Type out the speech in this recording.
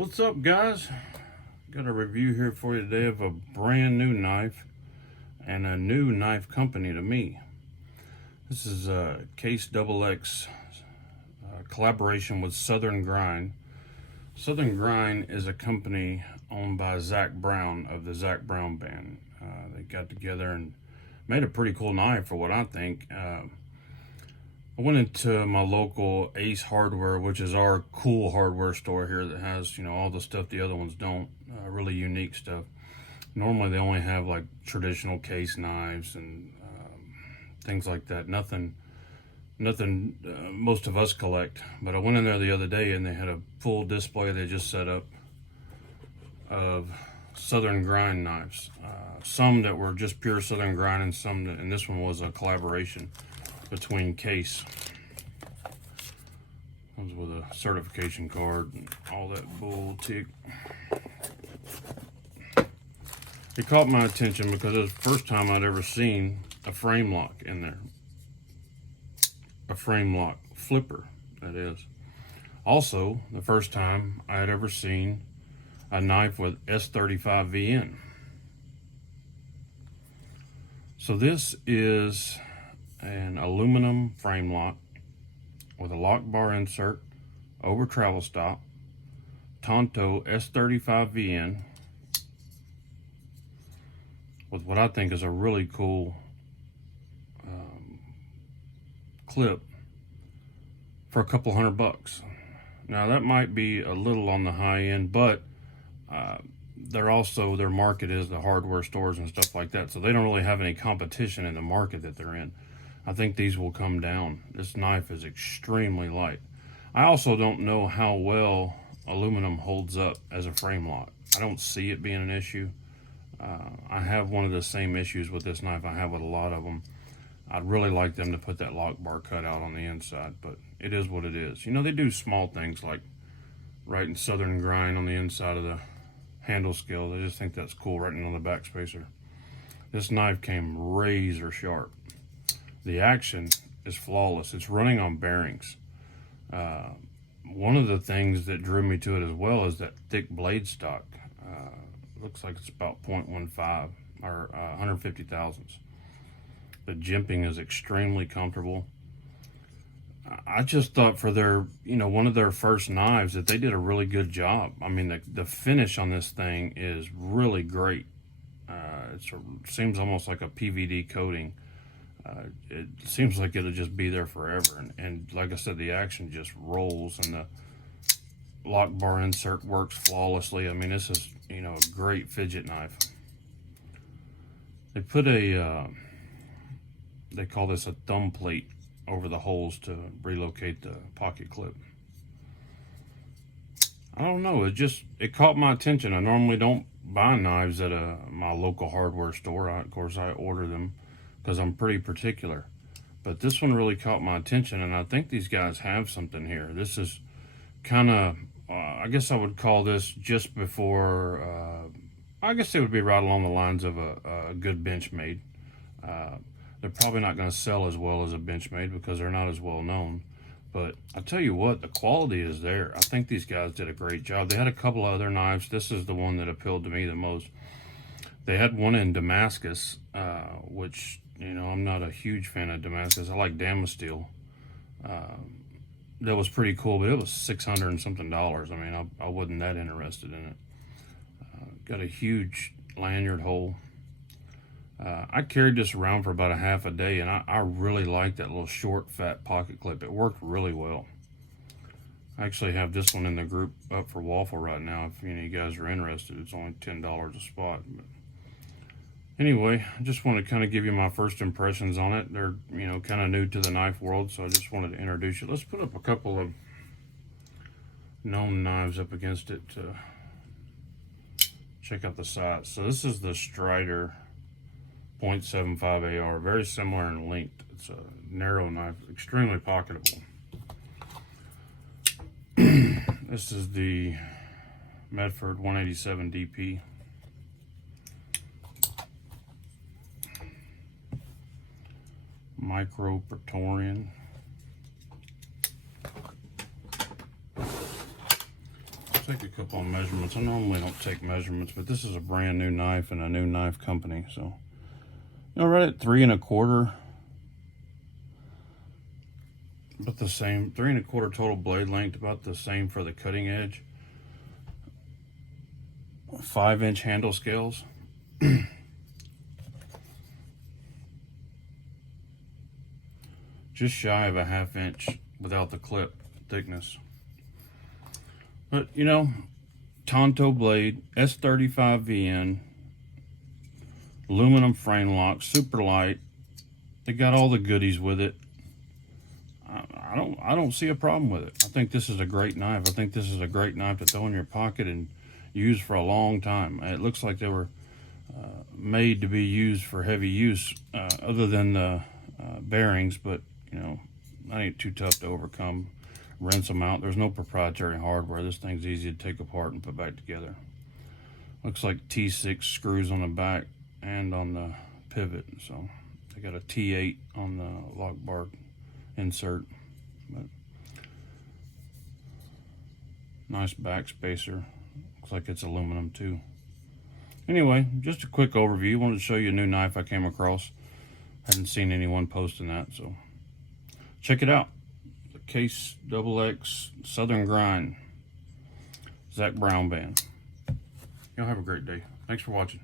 What's up, guys? Got a review here for you today of a brand new knife and a new knife company to me. This is a Case XX collaboration with Southern Grind. Southern Grind is a company owned by Zach Brown of the Zach Brown Band. They got together and made a pretty cool knife for what I think. I went into my local Ace Hardware, which is our cool hardware store here that has, all the stuff the other ones don't, really unique stuff. Normally they only have like traditional case knives and things like that. Nothing most of us collect. But I went in there the other day and they had a full display they just set up of Southern Grind knives. Some that were just pure Southern Grind and some that, and this one was a collaboration between Case. Comes with a certification card and all that bull tick. It caught my attention because it was the first time I'd ever seen a Framelock in there. A Framelock flipper, that is. Also, the first time I had ever seen a knife with S35VN. So this is an aluminum Framelock with a lock bar insert over travel stop, Tonto S35VN, with what I think is a really cool clip for a couple $100. Now that might be a little on the high end, but their market is the hardware stores and stuff like that, so they don't really have any competition in the market that they're in. I think these will come down. This knife is extremely light. I also don't know how well aluminum holds up as a Framelock. I don't see it being an issue. I have one of the same issues with this knife I have with a lot of them. I'd really like them to put that lock bar cut out on the inside, but it is what it is. They do small things like writing Southern Grind on the inside of the handle skill. I just think that's cool, writing on the back spacer. This knife came razor sharp. The action is flawless. It's running on bearings. One of the things that drew me to it as well is that thick blade stock. Looks like it's about 0.15 or 150 thousandths. The jimping is extremely comfortable. I just thought for their, one of their first knives that they did a really good job. I mean, the finish on this thing is really great. It seems almost like a PVD coating. It seems like it'll just be there forever, and like I said, the action just rolls, and the lock bar insert works flawlessly. I mean, this is a great fidget knife. They put they call this a thumb plate over the holes to relocate the pocket clip. I don't know, it caught my attention. I normally don't buy knives at my local hardware store. Of course I order them because I'm pretty particular, but this one really caught my attention, and I think these guys have something here. This is kind of, I guess I would call this just before, I guess it would be right along the lines of a good Benchmade. They're probably not going to sell as well as a Benchmade because they're not as well known, but I tell you what, the quality is there. I think these guys did a great job. They had a couple of other knives. This is the one that appealed to me the most. They had one in Damascus, which, I'm not a huge fan of Damascus. I like Damasteel. That was pretty cool, but it was $600 and something. I mean, I wasn't that interested in it. Got a huge lanyard hole. I carried this around for about a half a day, and I really like that little short, fat pocket clip. It worked really well. I actually have this one in the group up for Waffle right now. If any of you guys are interested, it's only $10 a spot. But anyway, I just want to kind of give you my first impressions on it. They're, kind of new to the knife world, so I just wanted to introduce you. Let's put up a couple of known knives up against it to check out the size. So this is the Strider 0.75 AR, very similar in length. It's a narrow knife, extremely pocketable. This is the Medford 187 DP. Micro Praetorian. take a couple of measurements. I normally don't take measurements, but this is a brand new knife and a new knife company, so right at 3 1/4. About the same, 3 1/4 total blade length, about the same for the cutting edge. 5-inch handle scales. Just shy of a 1/2 inch without the clip thickness. But Tonto blade, S35 VN, aluminum Framelock, super light. They got all the goodies with it. I don't see a problem with it. I think this is a great knife. I think this is a great knife to throw in your pocket and use for a long time. It looks like they were made to be used for heavy use, other than the bearings, but that ain't too tough to overcome. Rinse them out. There's no proprietary hardware. This thing's easy to take apart and put back together. Looks like T6 screws on the back and on the pivot, so they got a T8 on the lock bar insert. But nice back spacer. Looks like it's aluminum too. Anyway, just a quick overview. Wanted to show you a new knife I came across. Hadn't seen anyone posting that, so check it out. The Case XX Southern Grind Zach Brown band. Y'all have a great day. Thanks for watching.